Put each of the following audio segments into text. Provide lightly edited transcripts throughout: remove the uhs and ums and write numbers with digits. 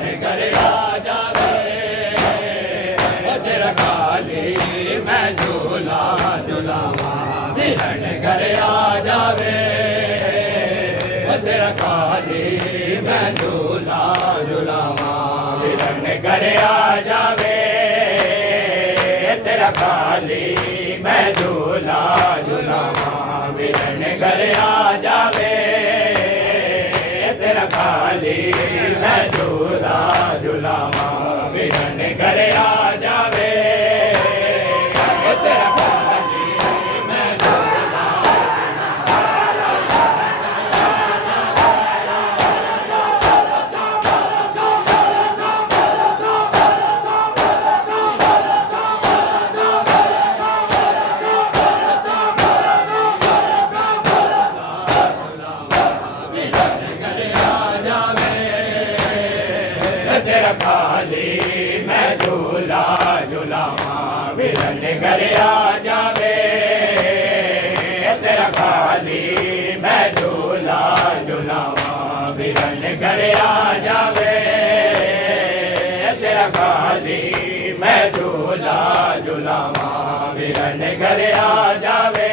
घर आ जावे तेरा खाली मैं झूला झुलावा मिलन घर आ जावे तेरा खाली मैं झूला झुलावा मिलन घर आ जावे तेरा खाली मैं झूला झुलावा मिलन घर आ जावे तेरा खाली मैं झूला झुलावा मिलन घर आ जावे तेरा खाली मैं झूला तेरा खाली मैं झूला झुलावा मिलन घर आ जावे तेरा खाली मैं झूला झुलावा मिलन घर आ जावे तेरा खाली मैं झूला झुलावा मिलन घर आ जावे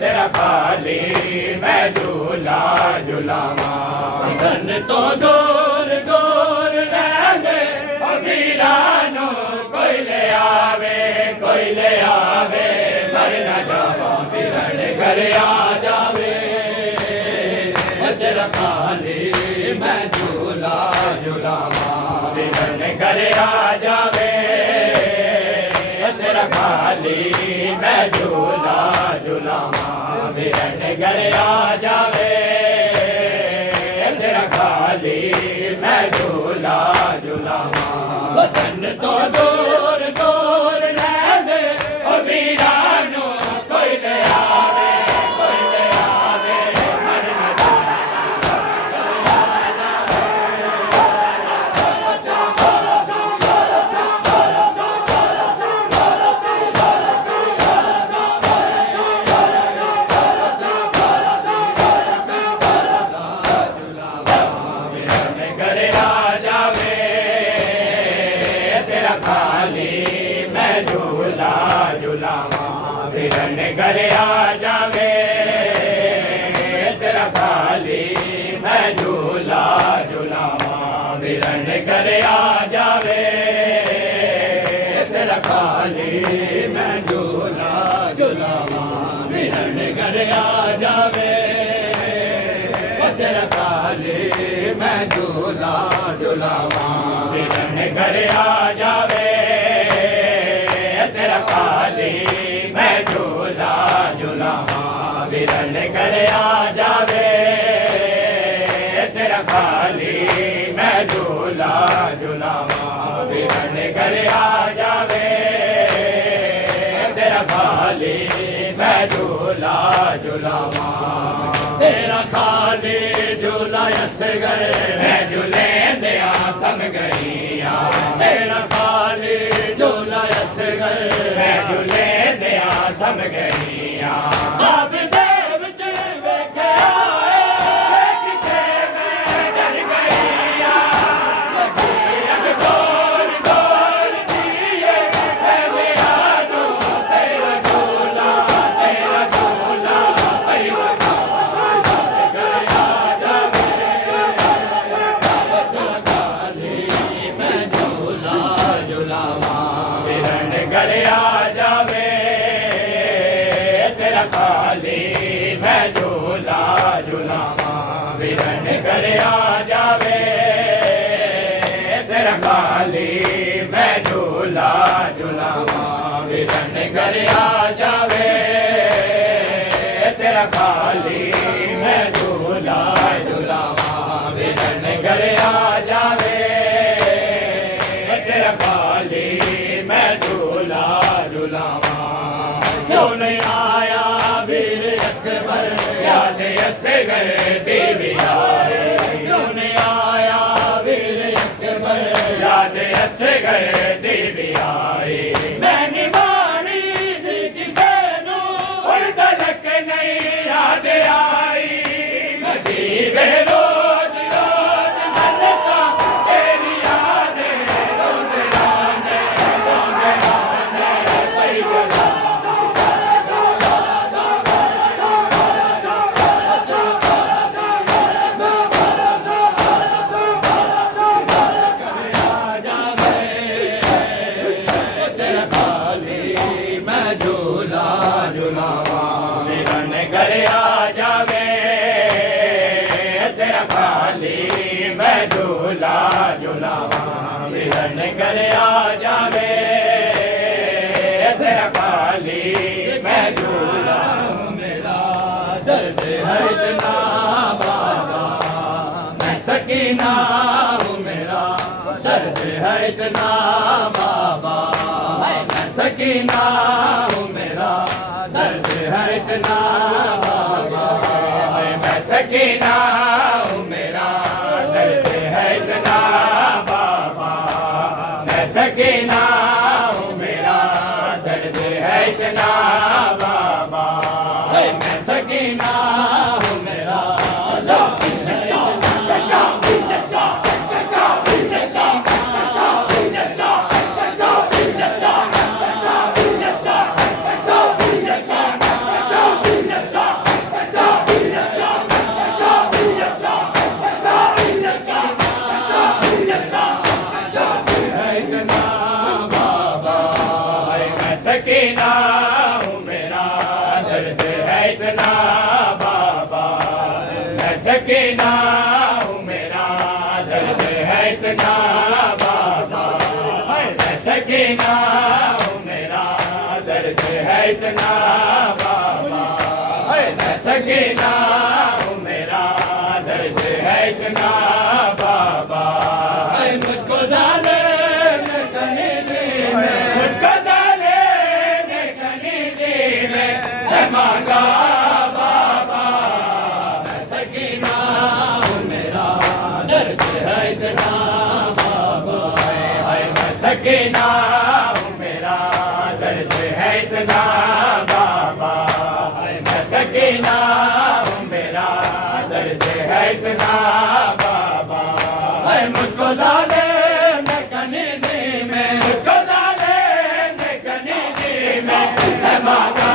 तेरा खाली मैं झूला झुलावा धन तो दूर दूर रहंदे वीरानो कोई ले आवे मर न जावा मिलन घर आ जावे तेरा खाली मैं झूला झुलावा मिलन घर आ जावे तेरा खाली मैं झूला झुलावा मिलन घर आ जावे तेरा खाली मैं झूला झुलावा वतन तो दूर दूर रहंदे वीरानो कोई ले आवे मर न खाली मैं झूला झुलावा मिलन घर आ जावे तेरा खाली मैं झूला झुलावा मिलन घर आ जावे तेरा खाली मैं झूला झुलावा मिलन घर आ जावे तेरा खाली मैं झूला झुलावा मिलन घर आ जावे तेरा खाली मैं झूला झुलावा मिलन घर आ जावे तेरा खाली मैं झूला झुलावा मिलन घर आ जावे तेरा खाली मैं झूला झुलावा तेरा खाली झूला असगर मैं झूले दिया सम गईया तेरा खाली झूला असगर मैं झूले दिया सम गईया अब देव च वेख्या किथे मैं डर गईया अग गोर गोर दिए मेरा जो तेरा झूला पैवा घर आ जावे तेरा खाली मैं झूला झुलावा मिलन घर आ जावे तेरा खाली मैं झूला झुलावा मिलन घर आ जावे तेरा खाली मैं झूला झुलावा मिलन घर आ जावे तेरा खाली मैं झूला झुलावा क्यों नहीं आया वीर अकबर याद असगर देवी आए क्यों नहीं आया वीर अकबर याद असगर देवी आए मैं निभानी थी किसे नू उड़ तलक नहीं याद आई मैं रोज रोज मन का झूला झूलावा विरन कर आ जावे तेरा खाली मैं झूला मेरा दर्द है इतना बाबा मैं सकीना हूँ मेरा दर्द है इतना बाबा मैं सकीना हूँ मेरा दर्द है इतना बाबा मैं सकीना हूँ मेरा दर्द है इतना बाबा मैं सकीना हूँ मेरा दर्द है इतना बाबा मैं सकीना हूँ मेरा सकीना हूँ मेरा दर्द है इतना बाबा मैं सकीना हूँ मेरा दर्द है इतना बाबा मैं सकीना हूँ मेरा दर्द है इतना बाबा मैं सकीना हूँ मेरा दर्द है इतना बाबा मुझको जालिम ने कहीं दी मुझको मांगा बाबा मैं सकीना हूँ मेरा दर्द है इतना बाबा मैं सकीना हूँ मेरा दर्द है इतना बाबा मैं सकीना हूँ मेरा दर्द है इतना बाबा मुझको जालिम ने कनी दी में मुझको जालिम ने कनी दी में मांगा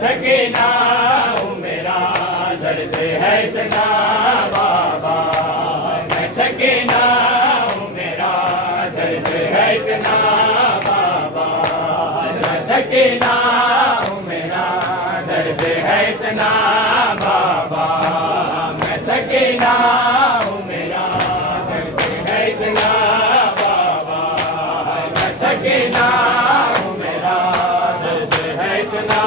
सकीना हूँ मेरा दर्द है इतना बाबा मैं सकीना हूँ मेरा दर्द है इतना बाबा मैं सकीना हूँ मेरा दर्द है इतना बाबा मैं सकीना हूँ मेरा दर्द है इतना बाबा मैं सकीना हूँ मेरा दर्द है इतना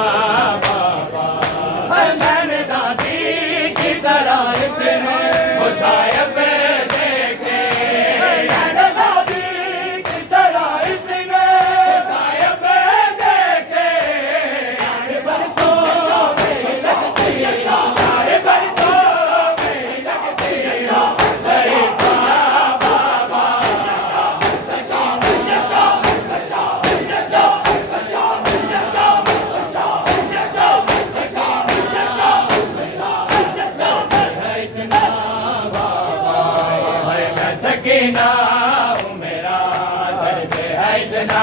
मैंने दादी की तरह इतने मुसायब देखे मैंने दादी की तरह इतने मुसायब देखे चार बरसों में लगती चार बरसों में लगती सकीना हूँ मेरा दर्द है इतना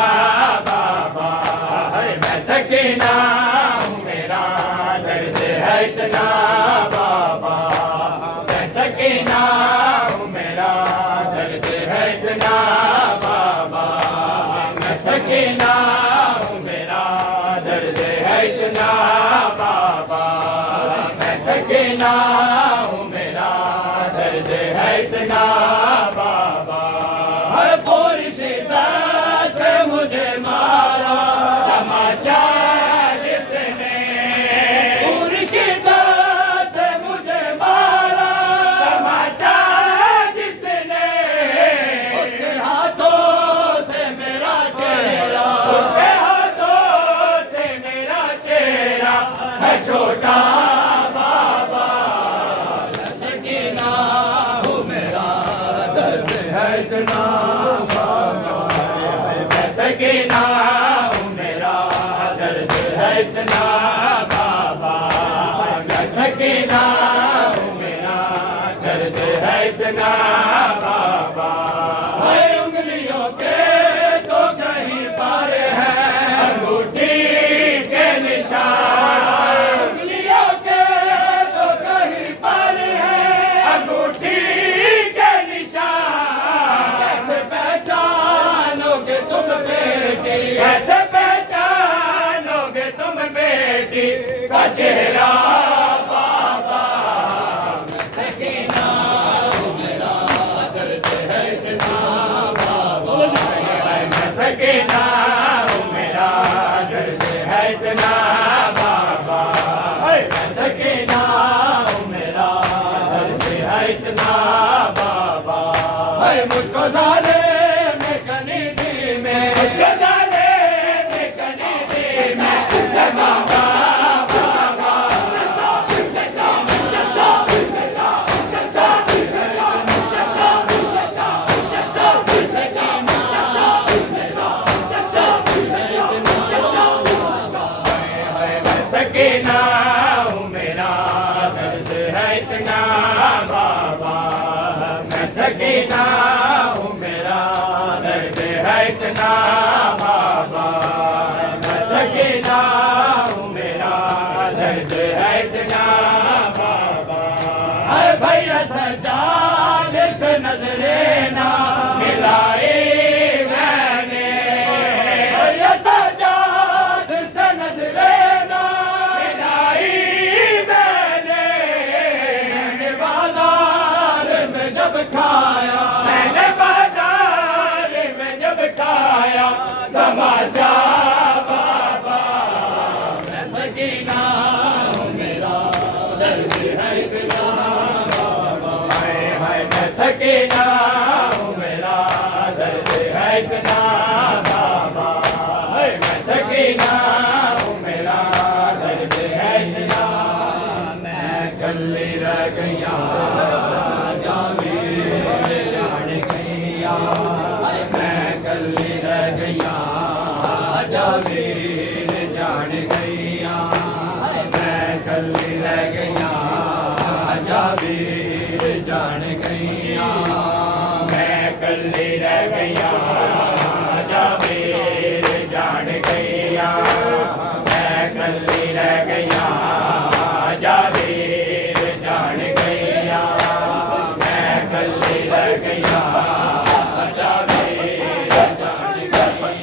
बाबा मैं सकीना हूँ मेरा दर्द है इतना बाबा मैं सकीना हूँ मेरा दर्द है इतना बाबा मैं सकीना हूँ मेरा दर्द है इतना बाबा मैं सकीना हूँ मेरा दर्द है इतना बाबा पूरी सीता से मुझे मारा तमाचा जिसने पूरी सीता से मुझे मारा तमाचा जिसने उसके हाथों से मेरा चेहरा उसके हाथों से मेरा चेहरा है छोटा बाबा सकीना हूँ मेरा दर्द है इतना बाबा मैं सकीना हूँ मेरा दर्द है इतना बाबा मैं सकीना हूँ मेरा दर्द है इतना बाबा उंगलियों के तो कहीं पार है अंगूठी के निशान है इतना बाबा। है भैया सजाद से नजरे ना मिलाई मैंने, भैया सजाद से नजरे ना मिलाई मैंने। बाजार में जब खाया, मैंने बाजार में जब खाया तमाचा बाबा। मैं सकीना हूँ मेरा दर्द है इतना बाबा। हाय हाय मैं सकीना हूँ मेरा दर्द है इतना बाबा। हाय मैं सकीना हूँ मेरा दर्द है इतना। मैं कल्ली रह गया जावी जान गैया। मैं कल्ली रह गया जावीर जान गैया। मैं कल्ली रह गया जावीर जान गैया। मैं कल्ली रह गया जावीर जान गैया। मैं कल्ली रह गया जावीर जान गैया। मैं कल्ली रह गया जावीर जान गैया।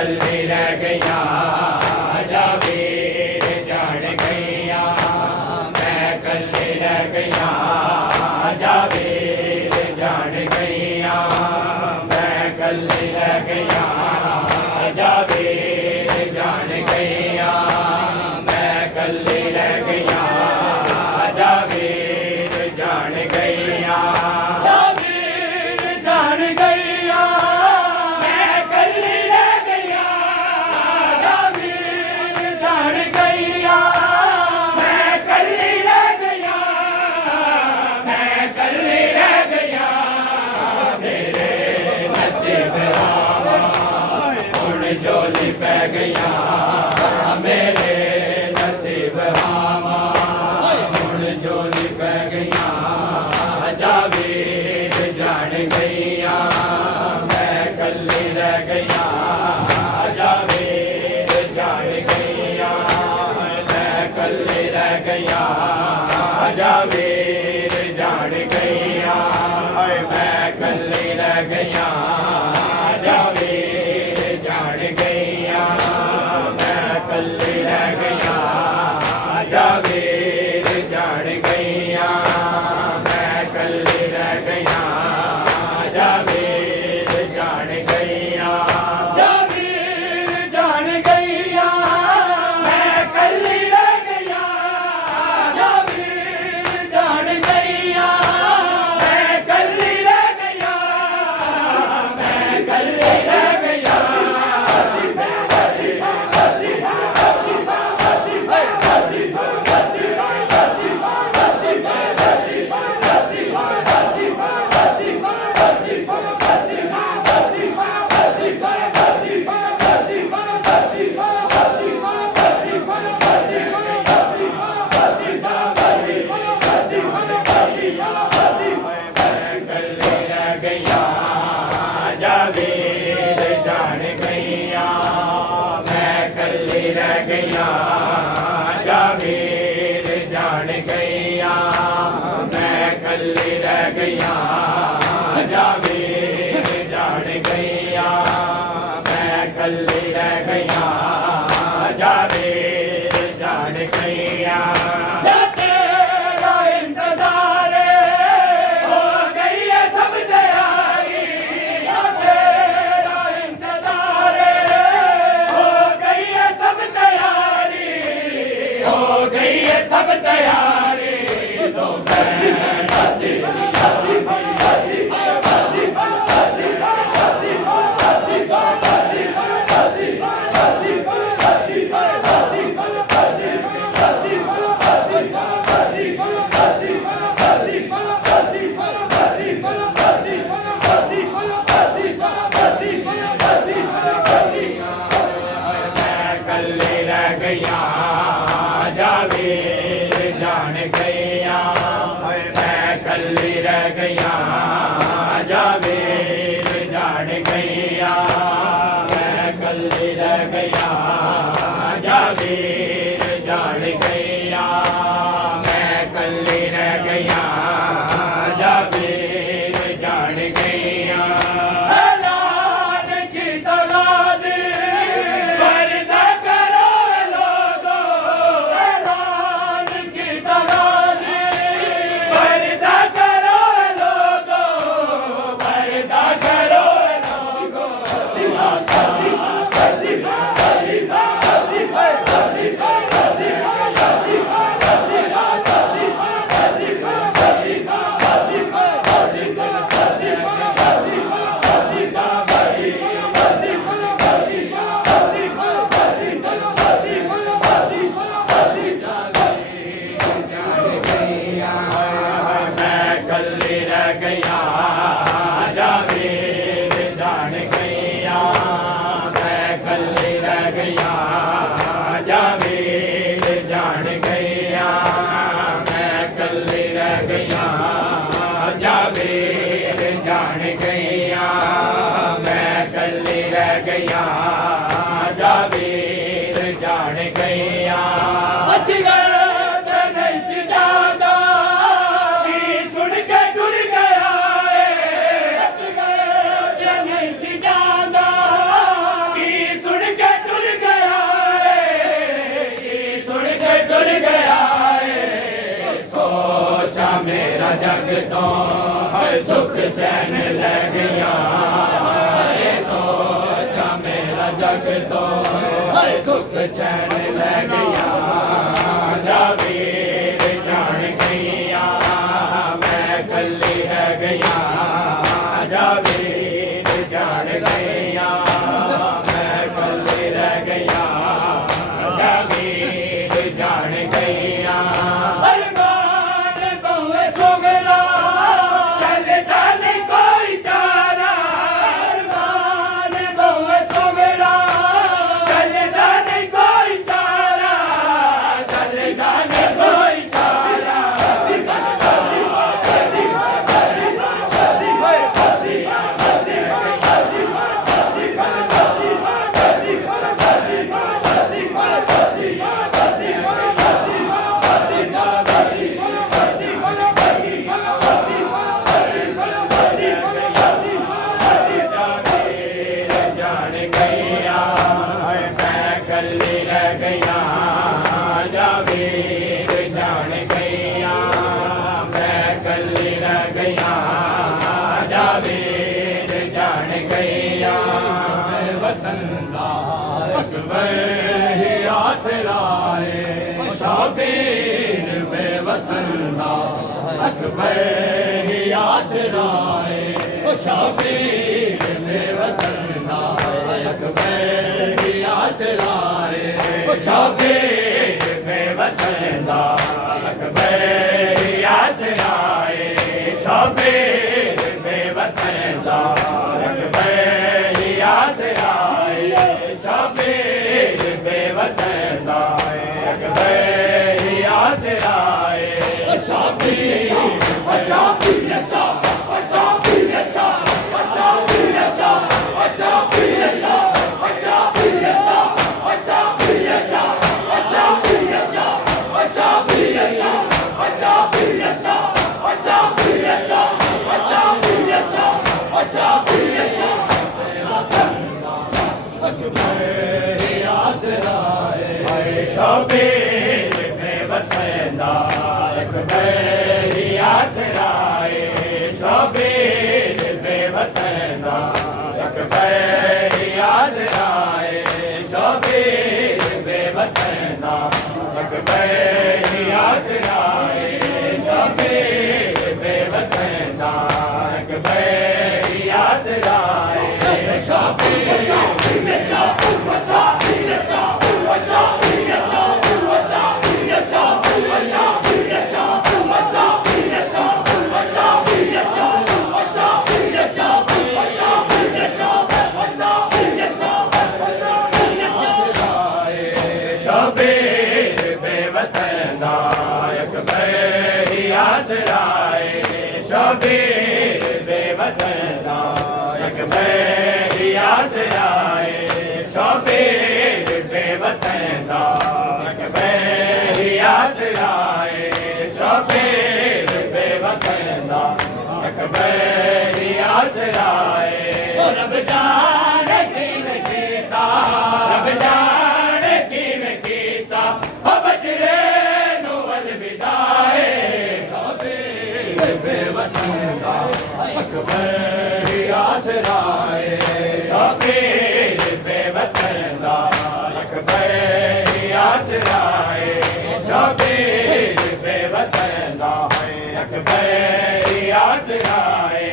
कल्ली रह गया जावीर जान गैया। मैं कल्ली रह गया जावीर जान गैया। मैं कल्ली रह गया जावीर जान गैया। मैं कल्ली रह गया जावीर जान गैया। जावीर जान गैया। मैं कल्ली रह गया जावीर जान गैया। मैं कल्ली रह गया। मैं कल्ली रह गया। मेरे नसीब आवा उन झोली पै गया। मेरे नसीब आवा उन झोली पै गया। जावीर जान गैया। मैं कल्ली रह गया जावीर जान गैया। मैं कल्ली रह गया जावीर जान गैया। मैं कल्ली रह गया जावीर जान गैया। मैं कल्ली रह गया जावीर जान गैया। मैं कल्ली रह गया जावीर जान गैया। जावीर जान गैया। मैं कल्ली रह गया जावीर जान गैया। मैं कल्ली रह गया। मैं कल्ली रह गया। जावीर जान गैया। मैं कल्ली रह गया जावीर जान गैया। मैं कल्ली रह गया जावीर जान गैया। मैं कल्ली रह गया जावीर जान गैया। तेरा इंतजार हो गई है सब तैयारी। तेरा इंतजार हो गई है सब तैयारी। हो गई है सब तैयारी। तो मैं गईया मैं कल्ली रह गईया जावेद जान गईया मैं कल्ली रह गईया जावेद जान गईया मैं कल्ली रह गईया जावेद जान गईया ऐलान की तलाशी पर्दा करो लोगो ऐलान की तलाशी पर्दा करो लोगो पर्दा करो लोगो मैं कल्ली रह गईया जावेद जान गईया मैं कल्ली रह गईया जावेद जान गईया मैं कल्ली रह गईया जावेद जान गईया मैं कल्ली रह गईया जावेद जान गईया सुन के डुर गया नहीं सी जादा सुन के डुर गया सुन के डुर गया सोचा मेरा जग तो सुख चैन ले गया सोचा मेरा जग तो सुख चैन ले गया जावेद जान गईया मैं कल्ली रह गईया जावेद जान गईया मैं कल्ली रह गईया जावेद जान गईया अरमान बहुए सोगला चलता नहीं कोई चारा अरमान बहुए सोगला चलता नहीं कोई चारा चलता नहीं कोई चारा जान गईया मैं कल्ली रह गईया जावेद जान गईया मैं कल्ली रह गईया जावेद जान गईया मैं वतन दा अकबर ही आसरा है शाबीर में वतन दा अकबर ही आसरा है शाबीर में वतन दा अकबर ही आसरा है शाबीर में वतन दा अकबर ही आसरा है शाबीर में वतन दा अकबर ही आसरा है शाबीर में वतन दा अकबर ही आसरा है शाबीर शाबीर में वतन दा अकबर ही आसरा है शाबीर में वतन दा अकबर ही आसरा है शाबीर में वतन दा अकबर ही आसरा है शाबीर में वतन दा अकबर ही आसरा है शाबीर शाबीर में वतन दा अकबर आसराए शबीर बेवतन दा अकबर आसराए शबीर बेवतन दा अकबर आसराए शबीर बेवतन दा अकबर आसराए रब जाने किवें कीता रब जाने किवें कीता ओ बचड़े नू अलविदाए शबीर बेवतन दा अकबर आसराए शबीर बेवतन दा अकबर आसराए शबीर बेवतन दा अकबर आसराए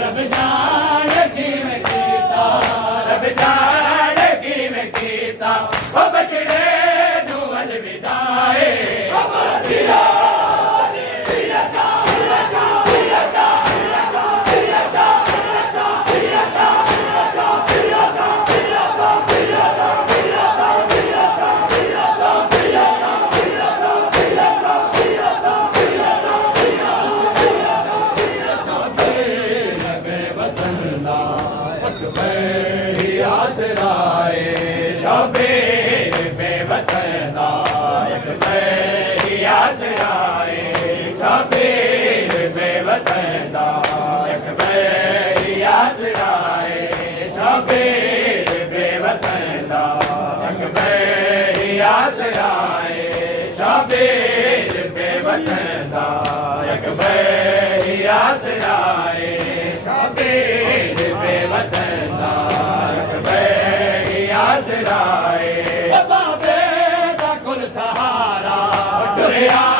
रब जाने किवें कीता रब जाने किवें कीता ओ बचड़े नू अलविदाए आसराए शबीर बेवतन दा अकबर आसराए शबीर बेवतन दा अकबर आसराए शबीर बेवतन दा अकबर आसराए शबीर बेवतन दा अकबर आसराए शबीर बेवतन दा आसराए बाबे दा कुल सहारा टुरिया